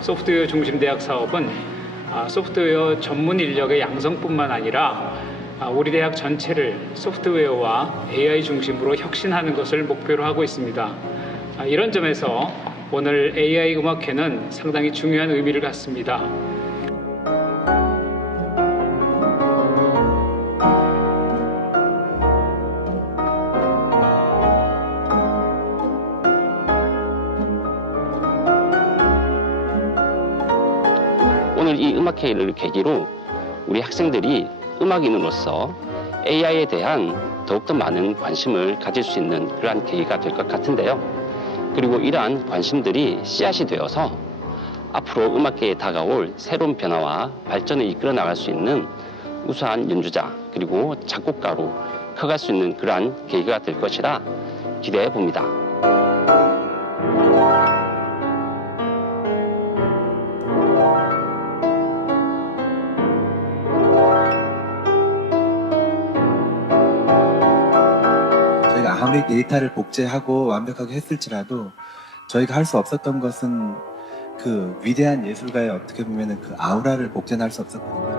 소프트웨어 중심 대학 사업은 소프트웨어 전문 인력의 양성뿐만 아니라 우리 대학 전체를 소프트웨어와 AI 중심으로 혁신하는 것을 목표로 하고 있습니다. 이런 점에서 오늘 AI 음악회는 상당히 중요한 의미를 갖습니다. 오늘 이 음악회를 계기로 우리 학생들이 음악인으로서 AI에 대한 더욱더 많은 관심을 가질 수 있는 그러한 계기가 될 것 같은데요. 그리고 이러한 관심들이 씨앗이 되어서 앞으로 음악계에 다가올 새로운 변화와 발전을 이끌어 나갈 수 있는 우수한 연주자 그리고 작곡가로 커갈 수 있는 그러한 계기가 될 것이라 기대해 봅니다. 저희가 아무리 데이터를 복제하고 완벽하게 했을지라도 저희가 할 수 없었던 것은 그 위대한 예술가의 어떻게 보면 그 아우라를 복제는 할 수 없었거든요.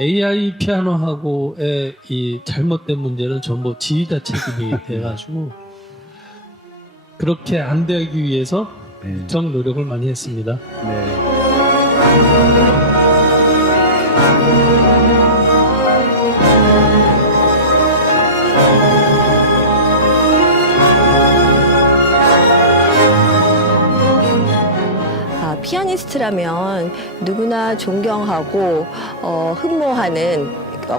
AI 피아노하고의 이 잘못된 문제는 전부 지휘자 책임이 돼가지고 그렇게 안 되기 위해서 정 노력을 많이 했습니다. 피아니스트라면 누구나 존경하고 흠모하는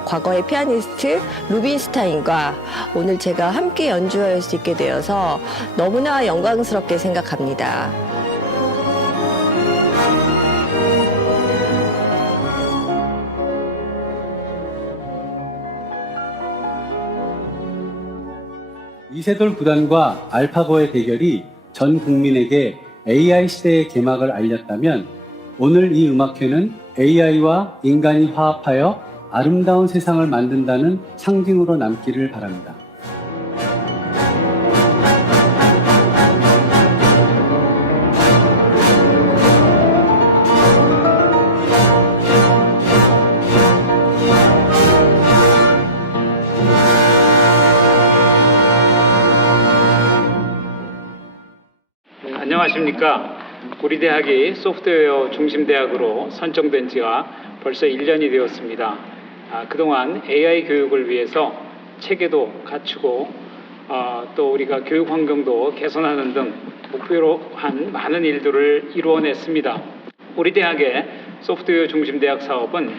과거의 피아니스트 루빈스타인과 오늘 제가 함께 연주할 수 있게 되어서 너무나 영광스럽게 생각합니다. 이세돌 구단과 알파고의 대결이 전 국민에게 AI 시대의 개막을 알렸다면 오늘 이 음악회는 AI와 인간이 화합하여 아름다운 세상을 만든다는 상징으로 남기를 바랍니다. 안녕하십니까. 우리 대학이 소프트웨어 중심 대학으로 선정된 지가 벌써 1년이 되었습니다. 그동안 AI 교육을 위해서 체계도 갖추고 또 우리가 교육 환경도 개선하는 등 목표로 한 많은 일들을 이루어냈습니다. 우리 대학의 소프트웨어 중심 대학 사업은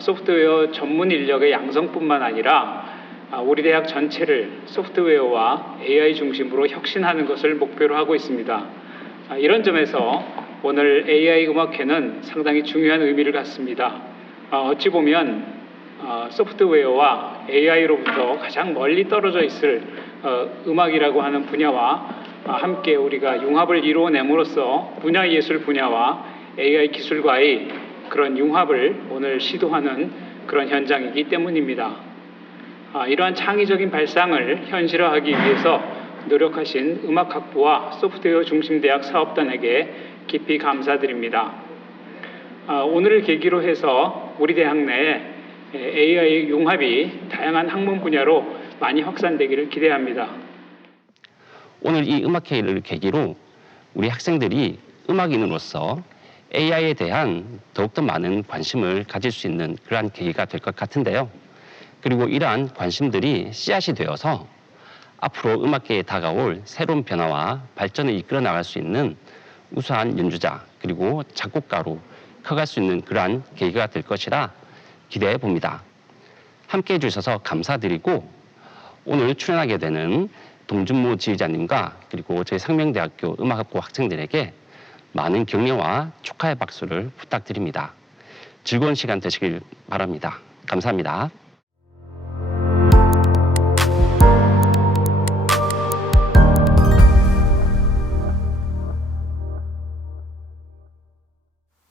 소프트웨어 전문 인력의 양성뿐만 아니라 우리 대학 전체를 소프트웨어와 AI 중심으로 혁신하는 것을 목표로 하고 있습니다. 이런 점에서 오늘 AI 음악회는 상당히 중요한 의미를 갖습니다. 어찌 보면 소프트웨어와 AI로부터 가장 멀리 떨어져 있을 음악이라고 하는 분야와 함께 우리가 융합을 이루어냄으로써 문화예술 분야와 AI 기술과의 그런 융합을 오늘 시도하는 그런 현장이기 때문입니다. 이러한 창의적인 발상을 현실화하기 위해서 노력하신 음악학부와 소프트웨어 중심대학 사업단에게 깊이 감사드립니다. 오늘을 계기로 해서 우리 대학 내에 AI 융합이 다양한 학문 분야로 많이 확산되기를 기대합니다. 오늘 이 음악회를 계기로 우리 학생들이 음악인으로서 AI에 대한 더욱더 많은 관심을 가질 수 있는 그러한 계기가 될 것 같은데요. 그리고 이러한 관심들이 씨앗이 되어서 앞으로 음악계에 다가올 새로운 변화와 발전을 이끌어 나갈 수 있는 우수한 연주자 그리고 작곡가로 커갈 수 있는 그러한 계기가 될 것이라 기대해 봅니다. 함께해 주셔서 감사드리고 오늘 출연하게 되는 동준모 지휘자님과 그리고 저희 상명대학교 음악학부 학생들에게 많은 격려와 축하의 박수를 부탁드립니다. 즐거운 시간 되시길 바랍니다. 감사합니다.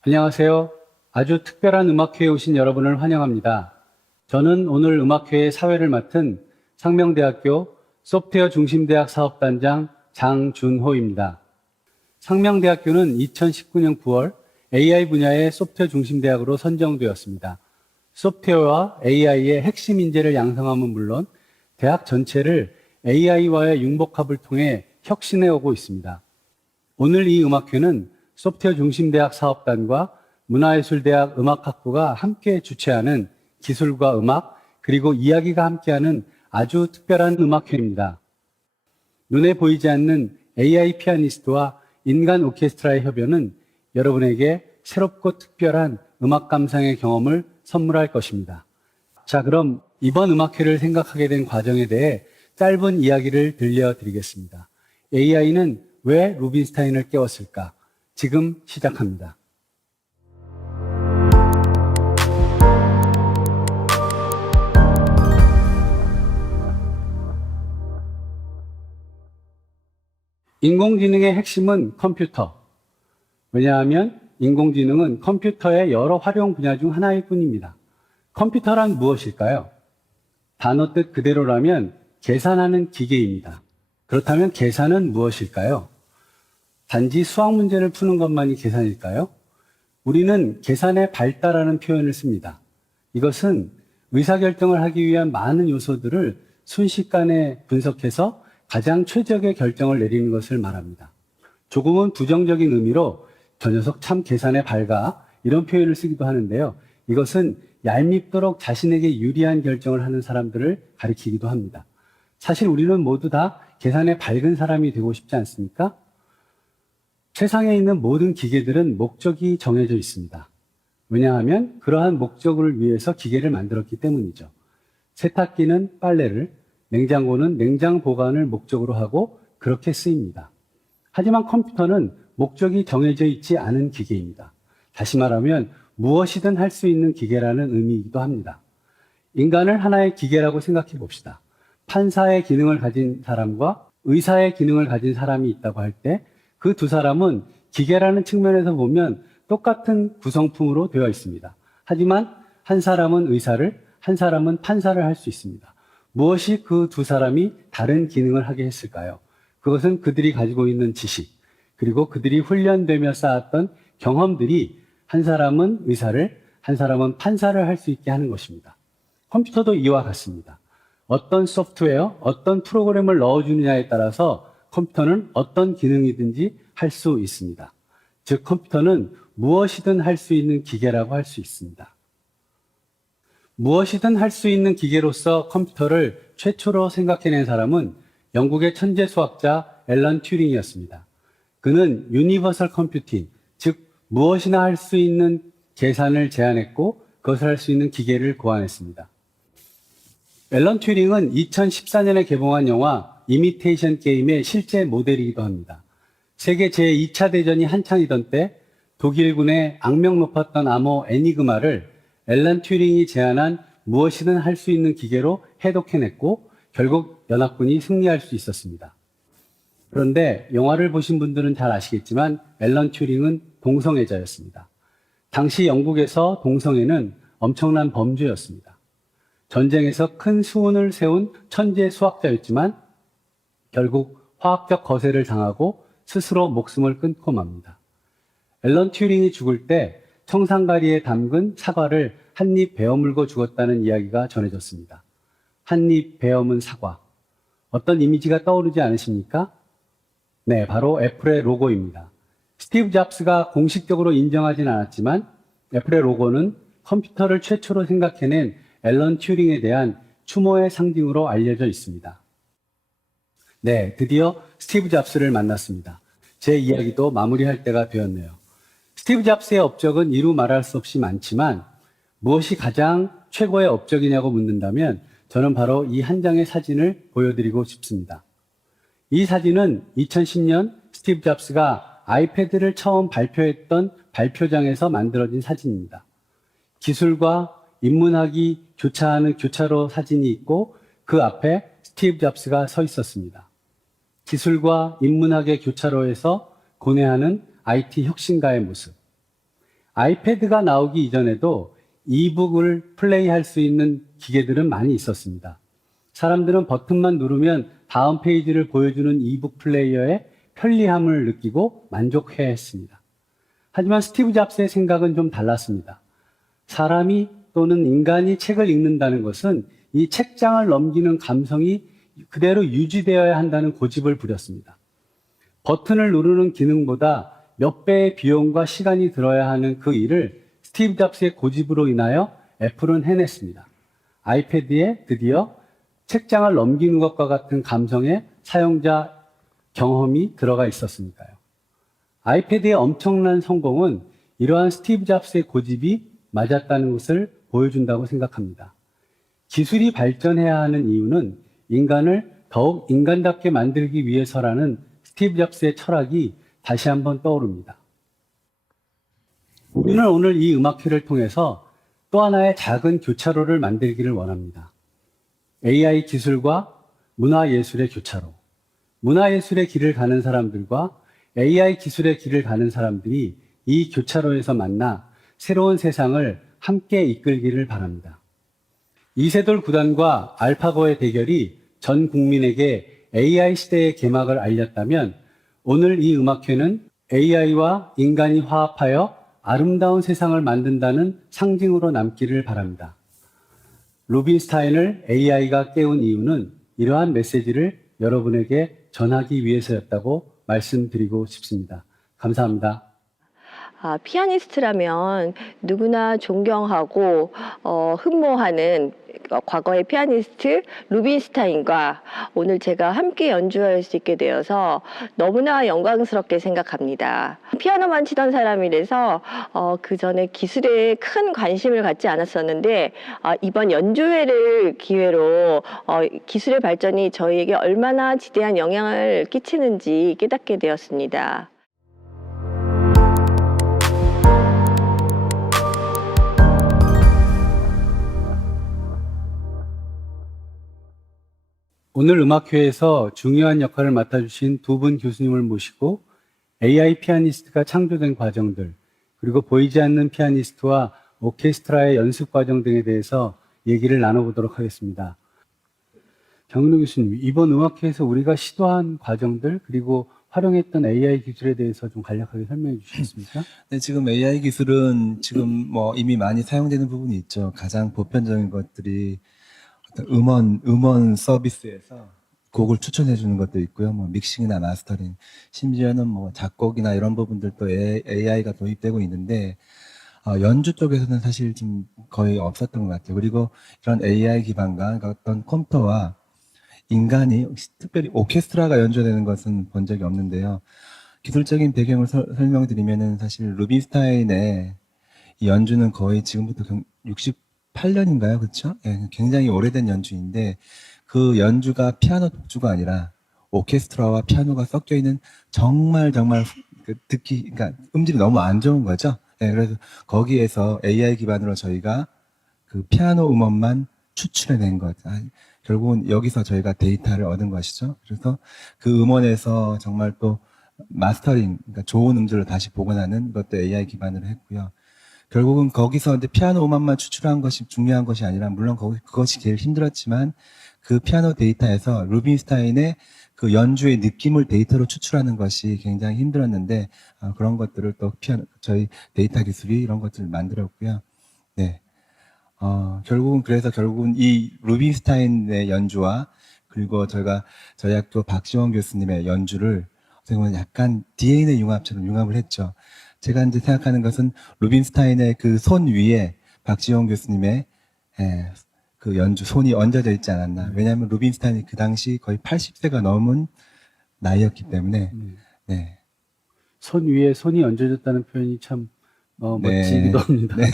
안녕하세요. 아주 특별한 음악회에 오신 여러분을 환영합니다. 저는 오늘 음악회의 사회를 맡은 상명대학교 소프트웨어 중심대학 사업단장 장준호입니다. 상명대학교는 2019년 9월 AI 분야의 소프트웨어 중심대학으로 선정되었습니다. 소프트웨어와 AI의 핵심 인재를 양성함은 물론 대학 전체를 AI와의 융복합을 통해 혁신해 오고 있습니다. 오늘 이 음악회는 소프트웨어 중심대학 사업단과 문화예술대학 음악학부가 함께 주최하는 기술과 음악 그리고 이야기가 함께하는 아주 특별한 음악회입니다. 눈에 보이지 않는 AI 피아니스트와 인간 오케스트라의 협연은 여러분에게 새롭고 특별한 음악 감상의 경험을 선물할 것입니다. 자, 그럼 이번 음악회를 생각하게 된 과정에 대해 짧은 이야기를 들려드리겠습니다. AI는 왜 루빈스타인을 깨웠을까? 지금 시작합니다. 인공지능의 핵심은 컴퓨터. 왜냐하면 인공지능은 컴퓨터의 여러 활용 분야 중 하나일 뿐입니다. 컴퓨터란 무엇일까요? 단어 뜻 그대로라면 계산하는 기계입니다. 그렇다면 계산은 무엇일까요? 단지 수학 문제를 푸는 것만이 계산일까요? 우리는 계산의 발달하는 표현을 씁니다. 이것은 의사결정을 하기 위한 많은 요소들을 순식간에 분석해서 가장 최적의 결정을 내리는 것을 말합니다. 조금은 부정적인 의미로 저 녀석 참 계산에 밝아 이런 표현을 쓰기도 하는데요. 이것은 얄밉도록 자신에게 유리한 결정을 하는 사람들을 가리키기도 합니다. 사실 우리는 모두 다 계산에 밝은 사람이 되고 싶지 않습니까? 세상에 있는 모든 기계들은 목적이 정해져 있습니다. 왜냐하면 그러한 목적을 위해서 기계를 만들었기 때문이죠. 세탁기는 빨래를, 냉장고는 냉장 보관을 목적으로 하고 그렇게 쓰입니다. 하지만 컴퓨터는 목적이 정해져 있지 않은 기계입니다. 다시 말하면 무엇이든 할 수 있는 기계라는 의미이기도 합니다. 인간을 하나의 기계라고 생각해 봅시다. 판사의 기능을 가진 사람과 의사의 기능을 가진 사람이 있다고 할 때 그 두 사람은 기계라는 측면에서 보면 똑같은 구성품으로 되어 있습니다. 하지만 한 사람은 의사를, 한 사람은 판사를 할 수 있습니다. 무엇이 그 두 사람이 다른 기능을 하게 했을까요? 그것은 그들이 가지고 있는 지식, 그리고 그들이 훈련되며 쌓았던 경험들이 한 사람은 의사를, 한 사람은 판사를 할 수 있게 하는 것입니다. 컴퓨터도 이와 같습니다. 어떤 소프트웨어, 어떤 프로그램을 넣어주느냐에 따라서 컴퓨터는 어떤 기능이든지 할 수 있습니다. 즉, 컴퓨터는 무엇이든 할 수 있는 기계라고 할 수 있습니다. 무엇이든 할 수 있는 기계로서 컴퓨터를 최초로 생각해낸 사람은 영국의 천재 수학자 앨런 튜링이었습니다. 그는 유니버설 컴퓨팅, 즉 무엇이나 할 수 있는 계산을 제안했고 그것을 할 수 있는 기계를 고안했습니다. 앨런 튜링은 2014년에 개봉한 영화 이미테이션 게임의 실제 모델이기도 합니다. 세계 제2차 대전이 한창이던 때 독일군의 악명 높았던 암호 애니그마를 앨런 튜링이 제안한 무엇이든 할 수 있는 기계로 해독해냈고 결국 연합군이 승리할 수 있었습니다. 그런데 영화를 보신 분들은 잘 아시겠지만 앨런 튜링은 동성애자였습니다. 당시 영국에서 동성애는 엄청난 범죄였습니다. 전쟁에서 큰 수훈을 세운 천재 수학자였지만 결국 화학적 거세를 당하고 스스로 목숨을 끊고 맙니다. 앨런 튜링이 죽을 때 청산가리에 담근 사과를 한 입 베어물고 죽었다는 이야기가 전해졌습니다. 한 입 베어문 사과. 어떤 이미지가 떠오르지 않으십니까? 네, 바로 애플의 로고입니다. 스티브 잡스가 공식적으로 인정하진 않았지만 애플의 로고는 컴퓨터를 최초로 생각해낸 앨런 튜링에 대한 추모의 상징으로 알려져 있습니다. 네, 드디어 스티브 잡스를 만났습니다. 제 이야기도 마무리할 때가 되었네요. 스티브 잡스의 업적은 이루 말할 수 없이 많지만 무엇이 가장 최고의 업적이냐고 묻는다면 저는 바로 이 한 장의 사진을 보여드리고 싶습니다. 이 사진은 2010년 스티브 잡스가 아이패드를 처음 발표했던 발표장에서 만들어진 사진입니다. 기술과 인문학이 교차하는 교차로 사진이 있고 그 앞에 스티브 잡스가 서 있었습니다. 기술과 인문학의 교차로에서 고뇌하는 IT 혁신가의 모습. 아이패드가 나오기 이전에도 이북을 플레이할 수 있는 기계들은 많이 있었습니다. 사람들은 버튼만 누르면 다음 페이지를 보여주는 이북 플레이어의 편리함을 느끼고 만족해 했습니다. 하지만 스티브 잡스의 생각은 좀 달랐습니다. 사람이 또는 인간이 책을 읽는다는 것은 이 책장을 넘기는 감성이 그대로 유지되어야 한다는 고집을 부렸습니다. 버튼을 누르는 기능보다 몇 배의 비용과 시간이 들어야 하는 그 일을 스티브 잡스의 고집으로 인하여 애플은 해냈습니다. 아이패드에 드디어 책장을 넘기는 것과 같은 감성의 사용자 경험이 들어가 있었으니까요. 아이패드의 엄청난 성공은 이러한 스티브 잡스의 고집이 맞았다는 것을 보여준다고 생각합니다. 기술이 발전해야 하는 이유는 인간을 더욱 인간답게 만들기 위해서라는 스티브 잡스의 철학이 다시 한번 떠오릅니다. 우리는 오늘 이 음악회를 통해서 또 하나의 작은 교차로를 만들기를 원합니다. AI 기술과 문화예술의 교차로. 문화예술의 길을 가는 사람들과 AI 기술의 길을 가는 사람들이 이 교차로에서 만나 새로운 세상을 함께 이끌기를 바랍니다. 이세돌 구단과 알파고의 대결이 전 국민에게 AI 시대의 개막을 알렸다면 오늘 이 음악회는 AI와 인간이 화합하여 아름다운 세상을 만든다는 상징으로 남기를 바랍니다. 루빈스타인을 AI가 깨운 이유는 이러한 메시지를 여러분에게 전하기 위해서였다고 말씀드리고 싶습니다. 감사합니다. 피아니스트라면 누구나 존경하고 흠모하는 과거의 피아니스트 루빈스타인과 오늘 제가 함께 연주할 수 있게 되어서 너무나 영광스럽게 생각합니다. 피아노만 치던 사람이라서 그 전에 기술에 큰 관심을 갖지 않았었는데 이번 연주회를 기회로 기술의 발전이 저희에게 얼마나 지대한 영향을 끼치는지 깨닫게 되었습니다. 오늘 음악회에서 중요한 역할을 맡아주신 두 분 교수님을 모시고 AI 피아니스트가 창조된 과정들, 그리고 보이지 않는 피아니스트와 오케스트라의 연습 과정 등에 대해서 얘기를 나눠보도록 하겠습니다. 정은호 교수님, 이번 음악회에서 우리가 시도한 과정들, 그리고 활용했던 AI 기술에 대해서 좀 간략하게 설명해 주시겠습니까? 네, 지금 AI 기술은 지금 뭐 이미 많이 사용되는 부분이 있죠. 가장 보편적인 것들이 어떤 음원 서비스에서 곡을 추천해 주는 것도 있고요. 뭐 믹싱이나 마스터링, 심지어는 뭐 작곡이나 이런 부분들도 AI가 도입되고 있는데 연주 쪽에서는 사실 좀 거의 없었던 것 같아요. 그리고 이런 AI 기반과 어떤 컴퓨터와 인간이 특별히 오케스트라가 연주되는 것은 본 적이 없는데요. 기술적인 배경을 설명드리면은 사실 루빈스타인의 이 연주는 거의 지금부터 68년인가요? 그렇죠? 예, 굉장히 오래된 연주인데 그 연주가 피아노 독주가 아니라 오케스트라와 피아노가 섞여 있는 정말 듣기, 그러니까 음질이 너무 안 좋은 거죠. 예, 그래서 거기에서 AI 기반으로 저희가 그 피아노 음원만 추출해낸 것. 결국은 여기서 저희가 데이터를 얻은 것이죠. 그래서 그 음원에서 정말 또 마스터링, 그러니까 좋은 음질을 다시 복원하는 것도 AI 기반으로 했고요. 결국은 거기서 이제 피아노 음악만 추출한 것이 중요한 것이 아니라, 물론 그것이 제일 힘들었지만, 그 피아노 데이터에서 루빈스타인의 그 연주의 느낌을 데이터로 추출하는 것이 굉장히 힘들었는데, 그런 것들을 또 저희 데이터 기술이 이런 것들을 만들었고요. 네. 결국은 이 루빈스타인의 연주와, 그리고 저희 학교 박지원 교수님의 연주를 어떻게 보면 약간 DNA 융합처럼 융합을 했죠. 제가 이제 생각하는 것은 루빈스타인의 그 손 위에 박지원 교수님의 그 연주 손이 얹어져 있지 않았나. 왜냐하면 루빈스타인이 그 당시 거의 80세가 넘은 나이였기 때문에. 네. 손 위에 손이 얹어졌다는 표현이 참 멋지기도 합니다. 네.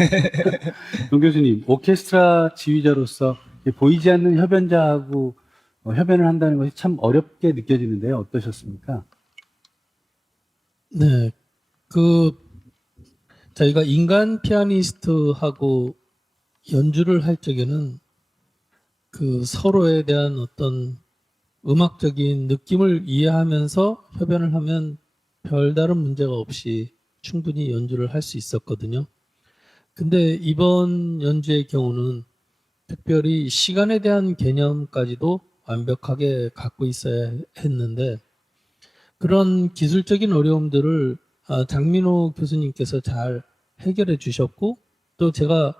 용 교수님, 오케스트라 지휘자로서 보이지 않는 협연자하고 협연을 한다는 것이 참 어렵게 느껴지는데요. 어떠셨습니까? 네, 저희가 인간 피아니스트하고 연주를 할 적에는 그 서로에 대한 어떤 음악적인 느낌을 이해하면서 협연을 하면 별다른 문제가 없이 충분히 연주를 할 수 있었거든요. 근데 이번 연주의 경우는 특별히 시간에 대한 개념까지도 완벽하게 갖고 있어야 했는데 그런 기술적인 어려움들을 장민호 교수님께서 잘 해결해 주셨고 또 제가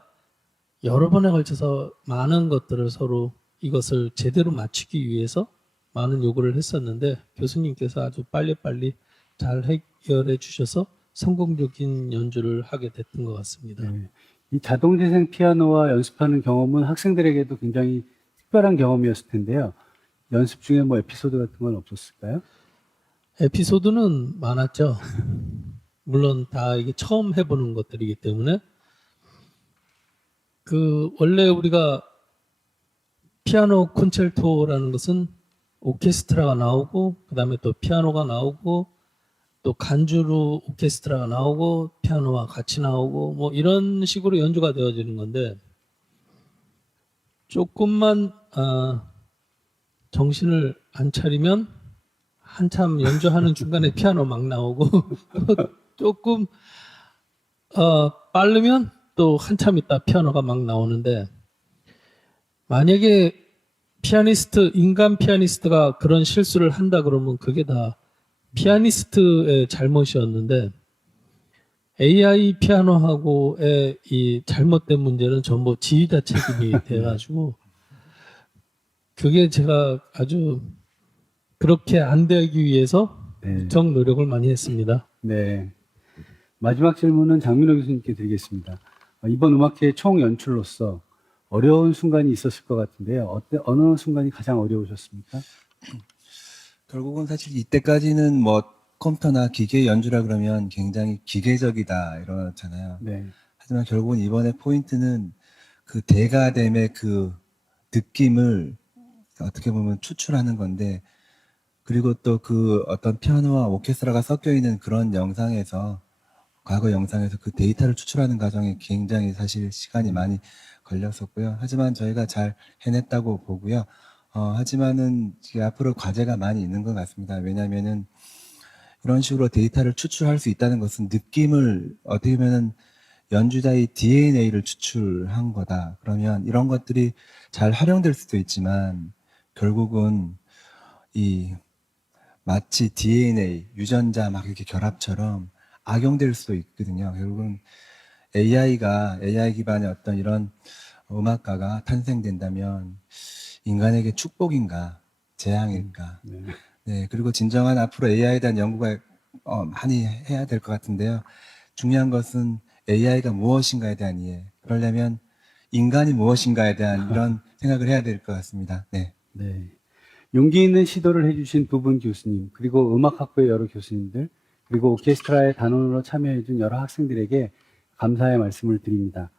여러 번에 걸쳐서 많은 것들을 서로 이것을 제대로 맞추기 위해서 많은 요구를 했었는데 교수님께서 아주 빨리빨리 잘 해결해 주셔서 성공적인 연주를 하게 됐던 것 같습니다. 네. 이 자동재생 피아노와 연습하는 경험은 학생들에게도 굉장히 특별한 경험이었을 텐데요. 연습 중에 뭐 에피소드 같은 건 없었을까요? 에피소드는 많았죠. 물론 다 이게 처음 해보는 것들이기 때문에 원래 우리가 피아노 콘체르토라는 것은 오케스트라가 나오고 그다음에 또 피아노가 나오고 또 간주로 오케스트라가 나오고 피아노와 같이 나오고 뭐 이런 식으로 연주가 되어지는 건데 조금만 정신을 안 차리면 한참 연주하는 중간에 피아노 막 나오고 조금 빠르면 또 한참 있다 피아노가 막 나오는데 만약에 인간 피아니스트가 그런 실수를 한다 그러면 그게 다 피아니스트의 잘못이었는데 AI 피아노하고의 이 잘못된 문제는 전부 지휘자 책임이 돼가지고 그게 제가 아주 그렇게 안 되기 위해서 무척 노력을 많이 했습니다. 네. 마지막 질문은 장민호 교수님께 드리겠습니다. 이번 음악회 총 연출로서 어려운 순간이 있었을 것 같은데요. 어느 순간이 가장 어려우셨습니까? 결국은 사실 이때까지는 뭐 컴퓨터나 기계 연주라 그러면 굉장히 기계적이다 이러잖아요. 네. 하지만 결국은 이번에 포인트는 그 대가됨의 그 느낌을 어떻게 보면 추출하는 건데 그리고 또 그 어떤 피아노와 오케스트라가 섞여 있는 그런 영상에서 과거 영상에서 그 데이터를 추출하는 과정에 굉장히 사실 시간이 많이 걸렸었고요. 하지만 저희가 잘 해냈다고 보고요. 하지만은 이게 앞으로 과제가 많이 있는 것 같습니다. 왜냐하면은 이런 식으로 데이터를 추출할 수 있다는 것은 느낌을 어떻게 보면은 연주자의 DNA를 추출한 거다. 그러면 이런 것들이 잘 활용될 수도 있지만 결국은 이 마치 DNA, 유전자 막 이렇게 결합처럼 악용될 수도 있거든요. 결국은 AI 기반의 어떤 이런 음악가가 탄생된다면 인간에게 축복인가, 재앙일까. 네, 그리고 진정한 앞으로 AI에 대한 연구가 많이 해야 될 것 같은데요. 중요한 것은 AI가 무엇인가에 대한 이해. 그러려면 인간이 무엇인가에 대한 이런 생각을 해야 될 것 같습니다. 네. 네. 용기 있는 시도를 해주신 두 분 교수님, 그리고 음악학부의 여러 교수님들, 그리고 오케스트라의 단원으로 참여해준 여러 학생들에게 감사의 말씀을 드립니다.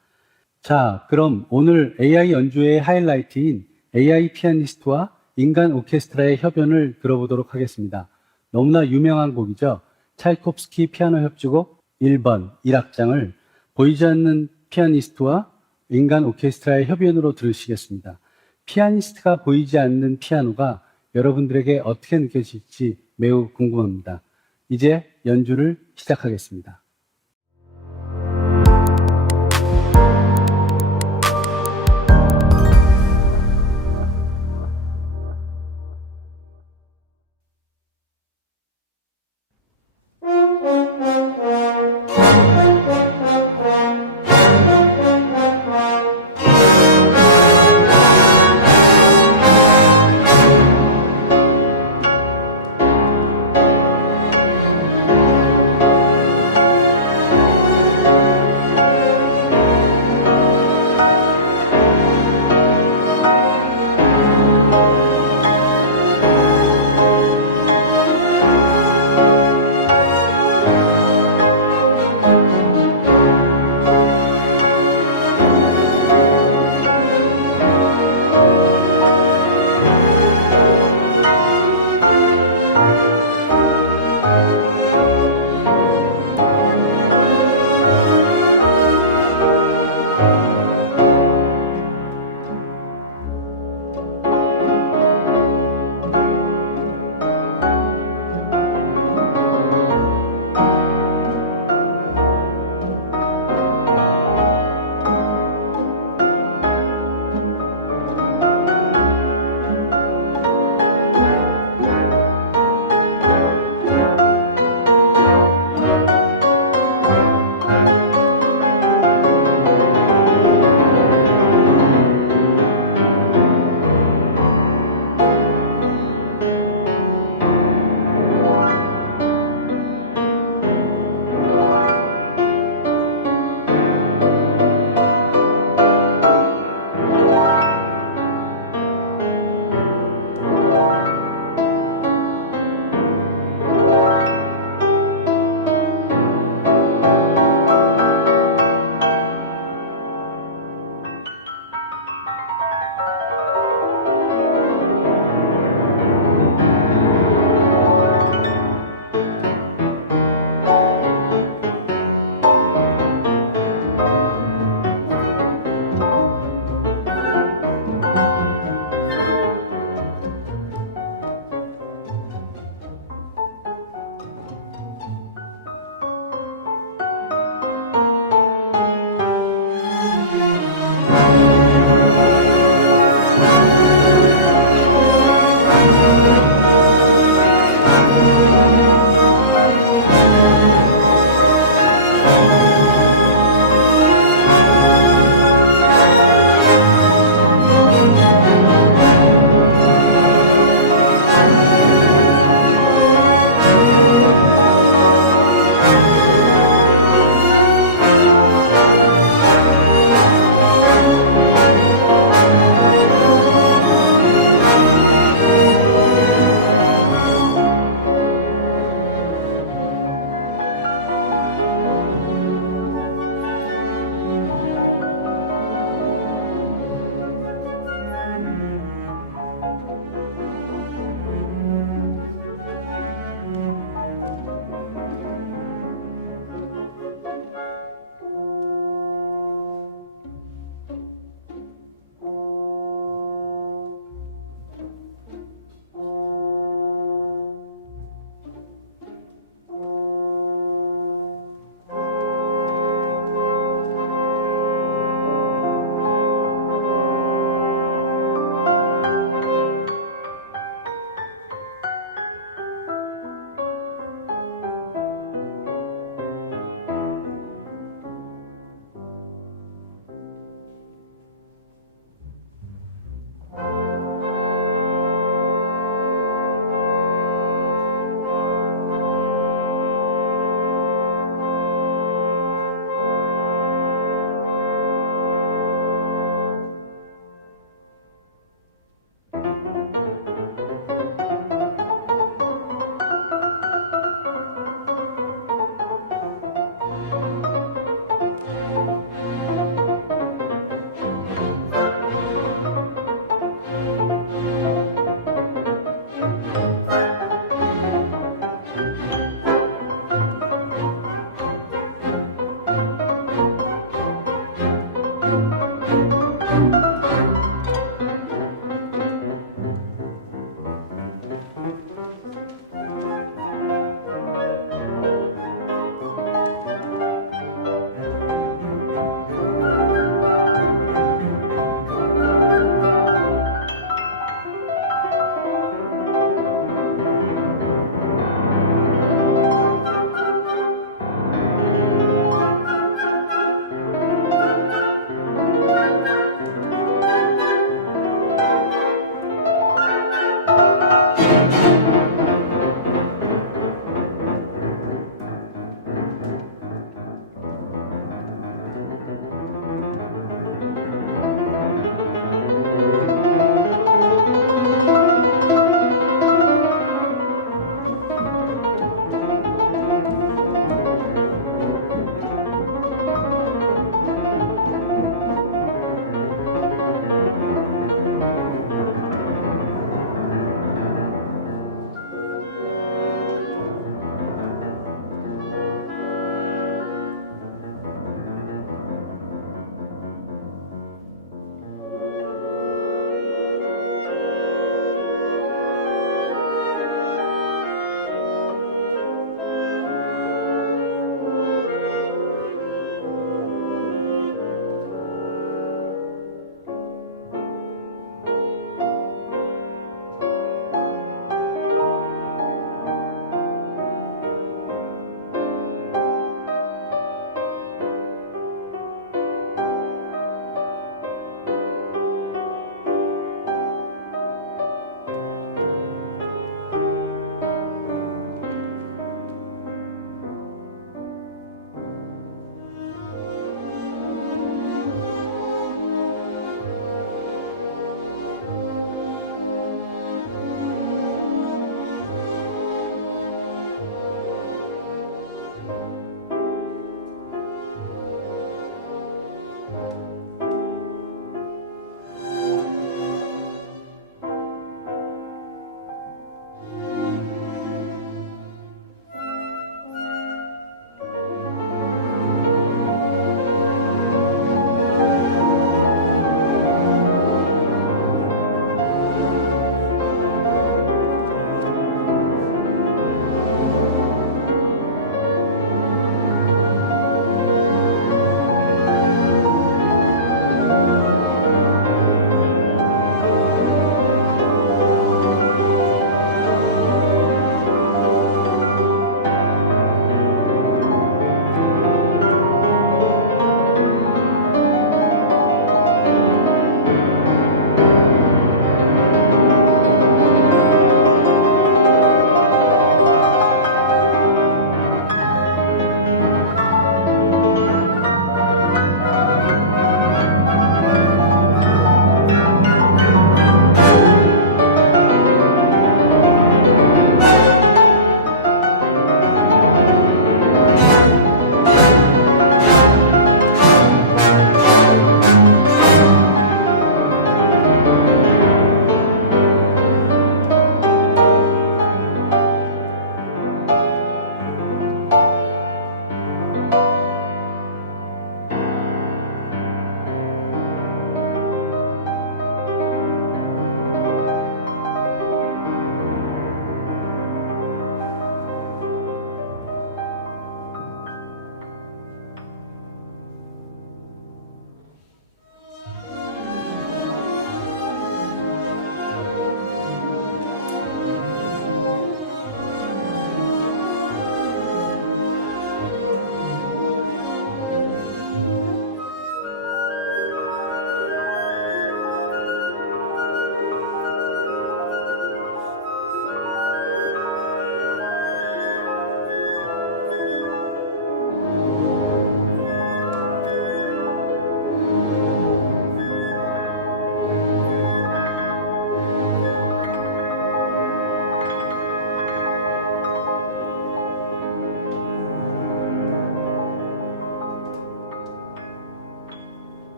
자, 그럼 오늘 AI 연주의 하이라이트인 AI 피아니스트와 인간 오케스트라의 협연을 들어보도록 하겠습니다. 너무나 유명한 곡이죠. 차이콥스키 피아노 협주곡 1번 1악장을 보이지 않는 피아니스트와 인간 오케스트라의 협연으로 들으시겠습니다. 피아니스트가 보이지 않는 피아노가 여러분들에게 어떻게 느껴질지 매우 궁금합니다. 이제 연주를 시작하겠습니다.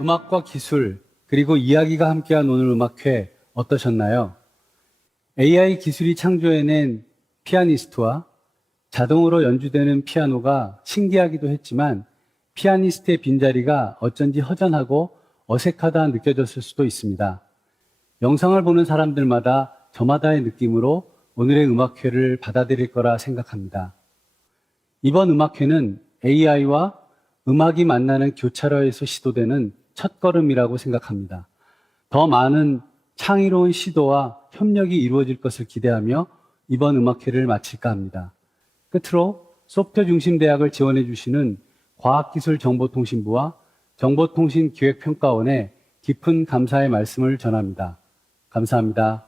음악과 기술, 그리고 이야기가 함께한 오늘 음악회 어떠셨나요? AI 기술이 창조해낸 피아니스트와 자동으로 연주되는 피아노가 신기하기도 했지만 피아니스트의 빈자리가 어쩐지 허전하고 어색하다 느껴졌을 수도 있습니다. 영상을 보는 사람들마다 저마다의 느낌으로 오늘의 음악회를 받아들일 거라 생각합니다. 이번 음악회는 AI와 음악이 만나는 교차로에서 시도되는 첫걸음이라고 생각합니다. 더 많은 창의로운 시도와 협력이 이루어질 것을 기대하며 이번 음악회를 마칠까 합니다. 끝으로 소프트웨어 중심 대학을 지원해 주시는 과학기술정보통신부와 정보통신기획평가원에 깊은 감사의 말씀을 전합니다. 감사합니다.